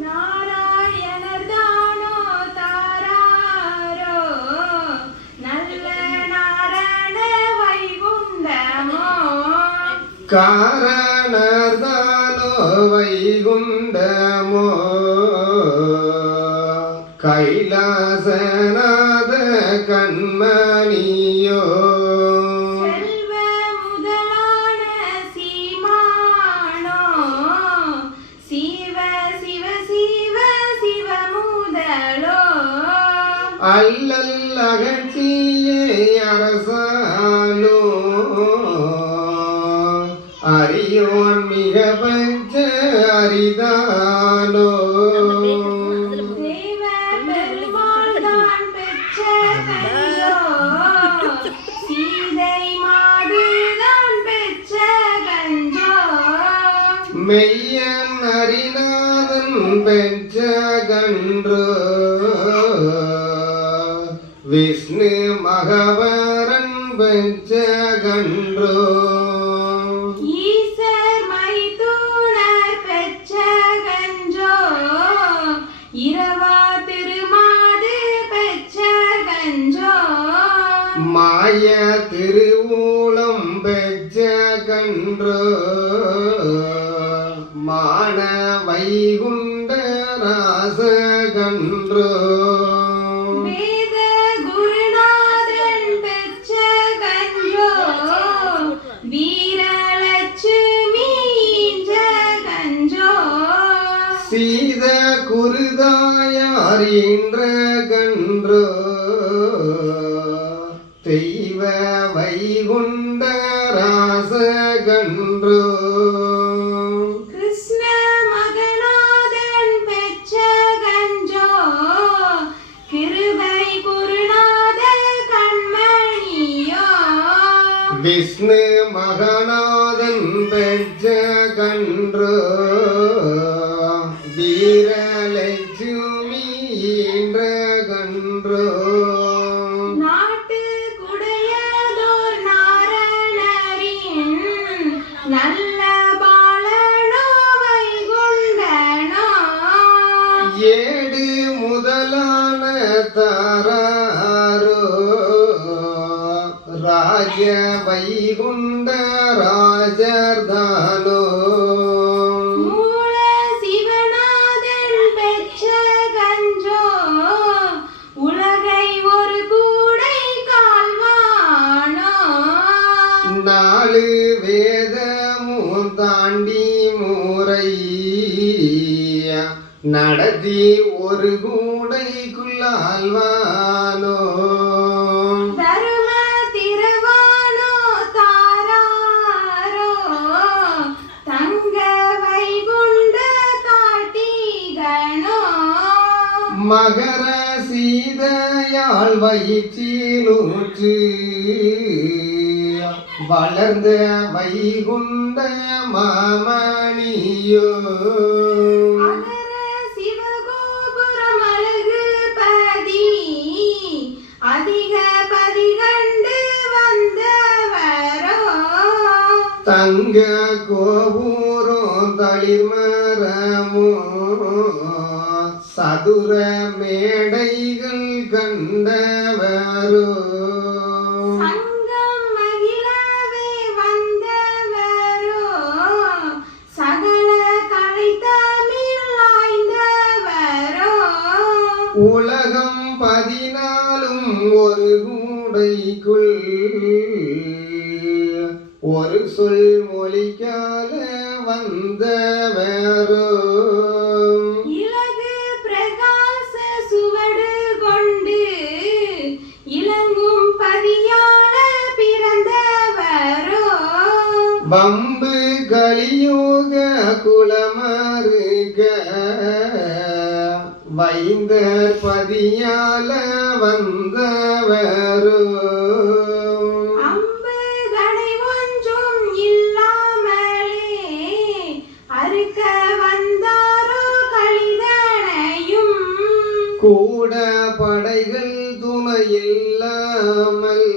நாராயணர்தானோ தாராரோ நல்ல நாரண வைகுண்டமோ காரணர்தானோ வைகுண்டமோ கைலாசநாத கண்மணியோ அல்லல் அகற்றியே அரசாலோ அறியோன் மிக பஞ்ச அரிதானோ மெய்யன் அரிநாதன் பெற்ற கன்றோ விஷ்ணு மகவரன் பெற்ற கன்றோ ஈசர் மைத்துனர் பெற்ற கன்றோ இரவா திருமாது பெற்ற கன்றோ மாய திருவூலம் பெற்ற கன்றோ மான வைகுண்ட ராச கன்றோ சீத குருதாயாரின்ற கன்றோ தெய்வ வைகுண்ட ராச கன்றோ கிருஷ்ண மகநாதன் பெற்ற கன்றோ கிருபை குருநாத கண்மணியோ விஷ்ணு மகநாதன் பெற்ற கன்றோ வீரலட்சுமி என்ற கன்றோ நாட்டு குடையதோர் நாரணரின் நல்ல பாலனோ வைகுண்டனோ ஏடு முதலான தாராரோ ராஜ வைகுண்ட ராஜர்தானோ நாலு வேதமும் தாண்டி முறை நடத்தி ஒரு கூடைக்குள்ளாழ்வானோ தரும திருவானோ தாராரோ தங்க வைகுண்ட காட்டிகனோ மகர சீதையாள் வயிற்றிலூற்று வளர்ந்த வைகுண்ட மாமணியோ சிவகோபுரம் அழகு பதி அதிக பதி கண்டு வந்தவரோ தங்க கோபுரம் தளிர்மரமோ சதுர மேடைகள் கண்டவரோ உலகம் 14 ஒரு கூடைக்குள் ஒரு சொல் மொழிக்கால வந்தவரோ இலகு பிரகாச சுவடு கொண்டு இலங்கும் பதியால பிறந்தவரோ வம்பு கலியோக குலமருக வைந்தர் பதியால வந்தவரோ அம்பு கடை ஒன்றும் இல்லாமலே அறுக்க வந்தாரோ கலிதனையும் கூட படைகள் துணையில்லாமல்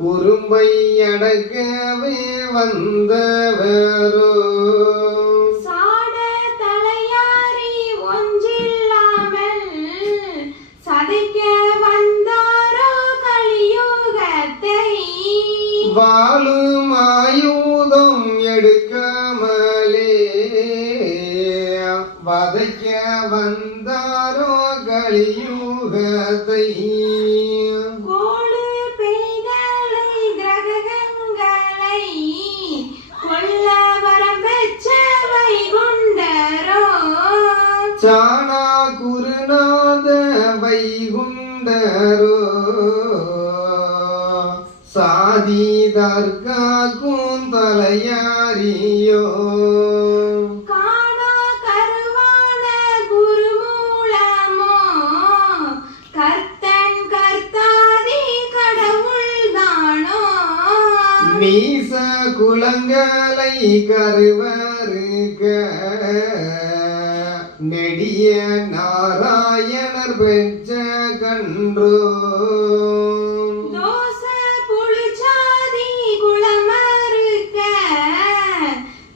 குறும்பை அடக்கவே வந்தவரோ சா வதைக்க வந்தாரோ கலியுகத்தை கோளு பேய்களை கிரகங்களை கொல்ல வரம் பெற்ற வைகுண்டரோ சாணா குருநாத வைகுண்டரோ சாதி தர்காக்கும் தலையாரியோ காணா கருவான குருமூலமோ கர்த்தன் கர்த்தாதி கடவுள்தானோ நீச குலங்களை கருவருக்க நெடிய நாராயணர் பெற்ற கன்றோ தோச புழுச்சாதி குளமறுக்க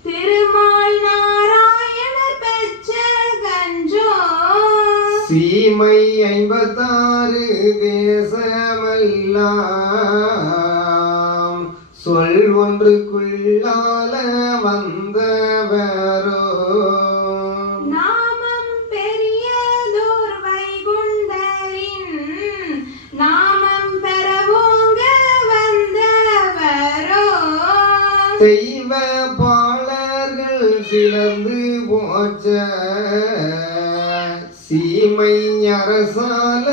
திருமால் நாராயணர் பெற்ற கன்றோ சீமை 56 தேசமெல்லாம் சொல் ஒன்றுக்குள்ளால வந்தவரோ நாமம் பெரியதோர் வைகுண்டரின் நாமம் பெறவோங்க வந்தவரோ தெய்வ பாலர்கள் சிலர்ந்து போச்ச சீமை அரசால